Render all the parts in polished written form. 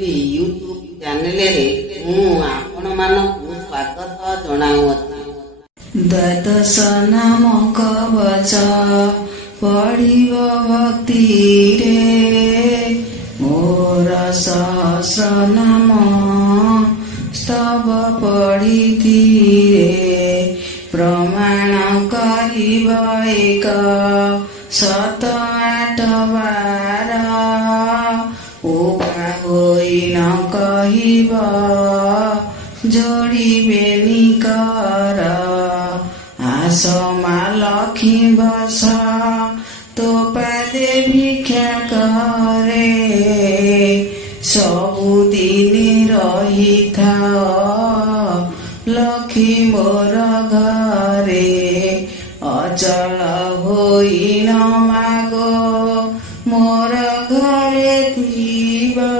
Family YouTube ଚ୍ୟାନେଲରେ ମୁଁ ଆପଣମାନଙ୍କୁ ସ୍ୱାଗତ ଜଣାଉଅଛି। ଦ୍ୱାଦଶ ନାମ କବଚ ପଢ଼ିବ ଭକ୍ତିରେ, ମୋର ସହସ୍ର ନାମ ସ୍ତବ ପଢ଼ିଥିରେ। ପ୍ରମାଣ କରିବ ଏକ ଶତ ଆଠ ବାର, ଉଭା ହୋଇ ନ କହିବ ଯୋଡ଼ିବେନି କର। ଆସ ମା ଲକ୍ଷ୍ମୀ ବସ ତୋ ପାଦେ ଭିକ୍ଷା କରେ, ସବୁଦିନ ରହିଥାଅ ଲକ୍ଷ୍ମୀ ମୋର ଘରେ। ଅଚଳ ହୋଇ ନ ମାଗୋ ମୋର ଘରେ ଥିବା,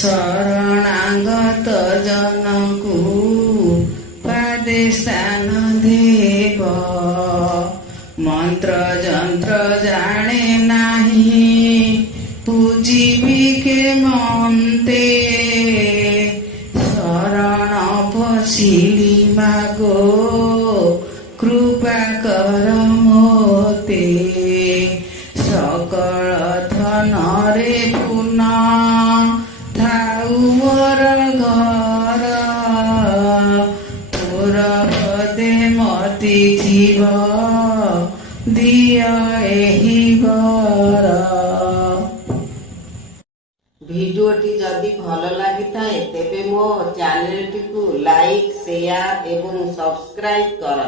ଶରଣାଗତ ଜନକୁ ପାଦେ ସ୍ଥାନ ଦେବ। ମନ୍ତ୍ର ଯନ୍ତ୍ର ଜାଣେ ନାହିଁ ପୂଜିବି କେମନ୍ତେ, ଶରଣ ପଶିଲି ମାଗୋ କୃପା କର ମୋତେ। ସକଳ ଧନରେ ପୂର୍ଣ୍ଣ ଥାଉ ମୋର ଘର, ତୋର ପଦେ ମତି ଥିବ ଦିଅ ଏହି ବର। ଭିଡ଼ିଓଟି ଯଦି ଭଲ ଲାଗିଥାଏ ତେବେ ମୋ ଚ୍ୟାନେଲଟିକୁ ଲାଇକ୍, ସେୟାର ଏବଂ ସବସ୍କ୍ରାଇବ୍ କର।